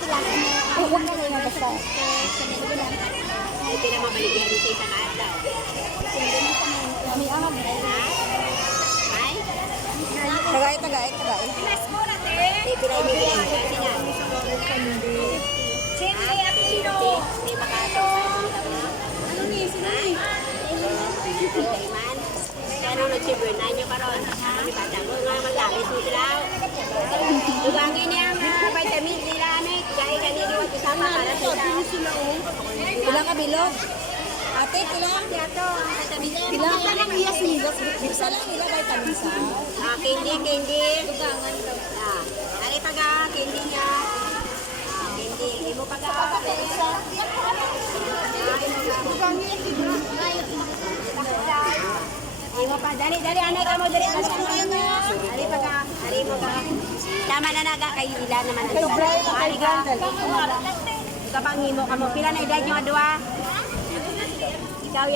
pila. Huwag na lang basta. Hindi na mamaligyan dito sa kaadaw. May ahag. Ay? Tagay. Pinas mo na, te. Hindi pinay-bigyan ka sila. Siyempre, Aquino. Hindi makatong sa mo. Ano ni? Sino ni? Dayman. Kano nag-sibur na nyo karon? Kami bata mo nga magalit mo sila. Dugangin niya ang vitamin nila. Kaya ganyan yung usama para sila. Pila ka bilog? Ate, pila? Pila ka lang iyas nila. Bisa lang nila vitamin sa. Candy. Dugangan daw. Ari paga, candy niya. Candy. Hindi mo paga. Hindi mo pa. Dali, anay ka mo. Dali paga. Ari mo ka. Tama na naga kayo ila naman. Ari ka. Ikaw bang himo ka mo. Pila na edad nyo adwa? Ikaw ya.